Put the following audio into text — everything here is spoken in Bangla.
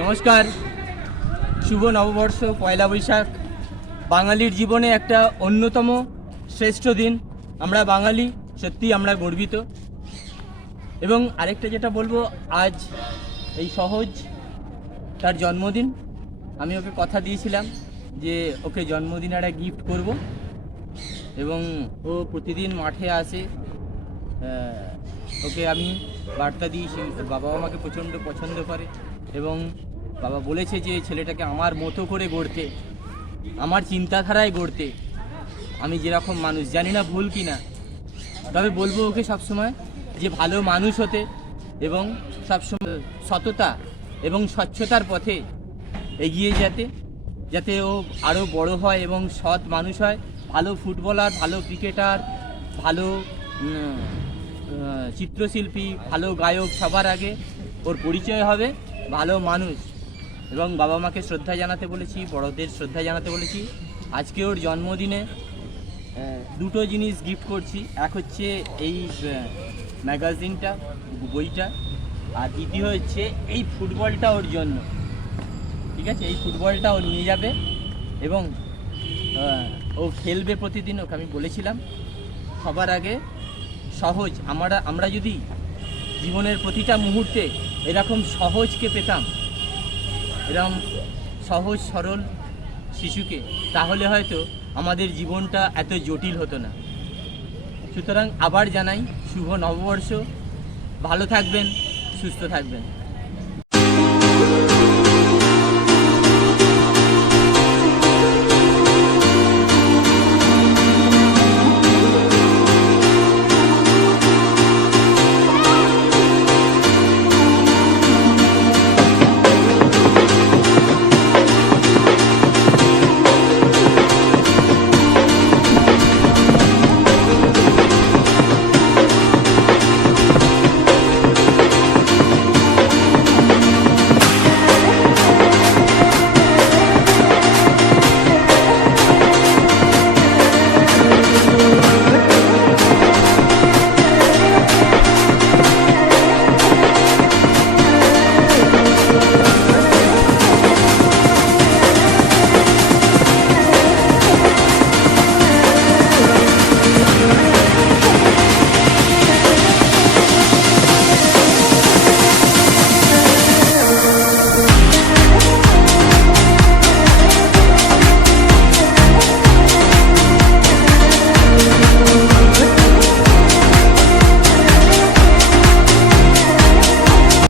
নমস্কার, শুভ নববর্ষ, পয়লা বৈশাখ বাঙালির জীবনে একটা অন্যতম শ্রেষ্ঠ দিন। আমরা বাঙালি, সত্যি আমরা গর্বিত। এবং আরেকটা যেটা বলবো, আজ এই সহজ তার জন্মদিন। আমি ওকে কথা দিয়েছিলাম যে ওকে জন্মদিনে একটা গিফট করব, এবং ও প্রতিদিন মাঠে আসে। ওকে আমি বার্তা দিয়েছি, বাবা আমাকে প্রচণ্ড পছন্দ করে এবং বাবা বলেছে যে ছেলেটাকে আমার মতো করে গড়তে, আমার চিন্তাধারায় গড়তে। আমি যেরকম মানুষ, জানি না ভুল কি না, তবে বলবো ওকে সবসময় যে ভালো মানুষ হতে এবং সবসময় সততা এবং স্বচ্ছতার পথে এগিয়ে যাতে ও আরও বড় হয় এবং সৎ মানুষ হয়, ভালো ফুটবলার, ভালো ক্রিকেটার, ভালো চিত্রশিল্পী, ভালো গায়ক। সবার আগে ওর পরিচয় হবে ভালো মানুষ। এবং বাবা মাকে শ্রদ্ধা জানাতে বলেছি, বড়দের শ্রদ্ধা জানাতে বলেছি। আজকে ওর জন্মদিনে দুটো জিনিস গিফট করছি। এক হচ্ছে এই ম্যাগাজিনটা, বইটা, আর দ্বিতীয় হচ্ছে এই ফুটবলটা ওর জন্য। ঠিক আছে, এই ফুটবলটা ও নিয়ে যাবে এবং ও খেলবে প্রতিদিন। ওকে আমি বলেছিলাম সবার আগে সহজ, আমরা যদি জীবনের প্রতিটা মুহূর্তে এরকম সহজকে পেতাম, এরকম সহজ সরল শিশুকে, তাহলে হয়তো আমাদের জীবনটা এত জটিল হতো না। সুতরাং আবার জানাই শুভ নববর্ষ। ভালো থাকবেন, সুস্থ থাকবেন।